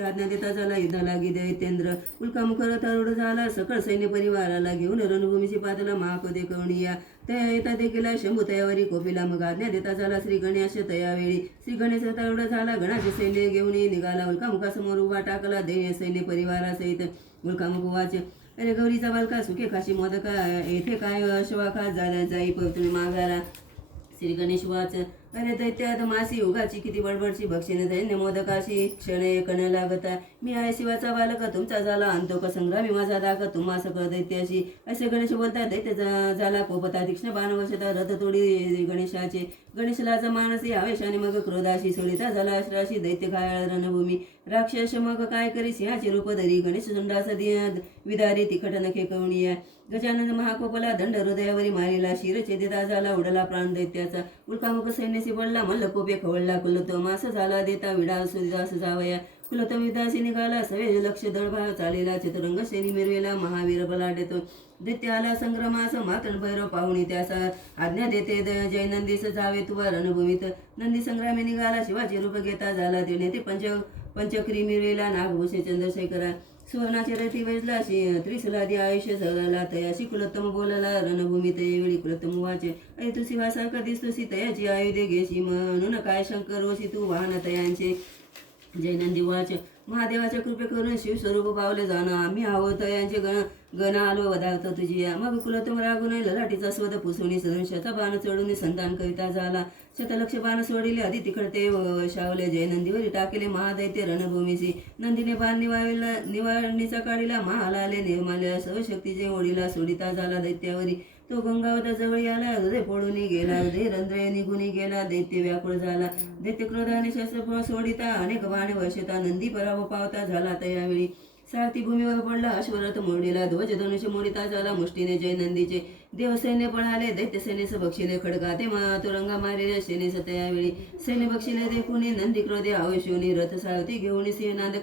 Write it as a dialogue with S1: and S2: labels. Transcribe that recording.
S1: आज्ञा देता झाला युद्ध लागी दैत्येंद्र उल्कामुखर तारुड झाला सकळ सैन्य परिवाराला घेऊन रणभूमीची पातला महापदे कवणिया तया येता देखील शंभू तयावरी कोपिला मग आज्ञा देता झाला श्री गणेश तयावेळी. श्री गणेश तरुड झाला गणाचे सैन्य घेऊन निघाला उल्कामुखासमोर उभा टाकला दैन्य सैन्य परिवारासहित उल्कामुख वाच अरे गौरीचा बालका सुखे खाशी मोदका येथे काय अश्वा खात झाला जाई पवित्र माघारा. श्री गणेश वाच अरे दैत्यात मासी उगाची किती बडबडची भक्षिणे दैन्य मोदकाशी क्षण कण लागता मी आहे शिवाचा बालक तुमचा झाला अंतोक संग्रामी. माझा दाग तुम्हा सगळं दैत्याशी. असे गणेश बोलता दैत्य झाला कोपता तीक्ष्ण बाणवशता रथ तोडी गणेशाचे. गणेशला मानसी आवेशाने मग क्रोधाशी सोडिता. झाला अश्राशी दैत्य खायाळ रणभूमी. राक्षस मग काय करी सिंहाचे रूप धरी गणेश दंडास विदारी तिखट नखे कवणिया गजानन महाकोपला दंड हृदयावरी मारिला. शिरछेदिता झाला उडला प्राण दैत्याचा. उल्कामुख सैन्यसी पडला मल्ल कोपे खवळला कुलतो मास झाला देता विडा सुदास जावया। कुलतम विदासी निघाला सवे लक्ष दळभा चालेला चित्रंग शेनी मिरवेला महावीर बलाढ्यतो। दैत्य आला संग्रमास मातण भैरव पाहुणी त्यासा। आज्ञा देते दय जय नंदीस जावे तुवा रणभूमीत। नंदी संग्रामी निघाला शिवाचे रूप घेता झाला देणे ते पंच। पंचक्री मिरवेला नागभूषे चंद्रशेखरा सुवर्णाचे रथी वेजला त्रिसलादी आयुष्य सगळाला तया कुलोत्तम बोलला रणभूमी तयेवेळी कुलोत्तम वाचे. ऐ वासा शिवासारखा तुसी तयाची आयुधे घेशी म्हणून काय शंकर वशी तू वाहन तयांचे. जैनंदी वाच महादेवाच्या कृपे करून शिवस्वरूप पावले जाणं. आम्ही आहोत यांचे गण गण आलो वदावत तुझी या. मग कुलतम रागून ललाटीचा स्वद पुसवणी सदंशाचा बाण चढून संतान कविता झाला. शतलक्ष बाण सोडिले आधी तिकडते शावले. जय नंदीवरी टाकले महादैत्य रणभूमीशी. नंदीने बाण निवाळला निवारणीचा काढिला महालाले निर्माल्या सवशक्तीचे ओढीला सोडिता झाला दैत्यावरी. तो गंगावता जवळ आला हृदय पडून गेला हृदय रंध्र निघून गेला दैत्य व्याकुळ झाला. दैत्य क्रोधाने शस्त्र सोडिता अनेक बाण वर्षता नंदी पराभव पावता झाला त्यावेळी सारथी भूमीवर पडला अश्वरथ मोडीला ध्वज धनुष्य मोडिता झाला मुष्टीने जय नंदीचे. देवसैन्य पळाले दैत्य सैन्यस बक्षिले खडका ते तुरंगा मारिले सेनेस त्यावेळी सैन्य बक्षिले देखुनी नंदी क्रोधे आवश्योनी रथ सारथी घेऊन सिंहनाद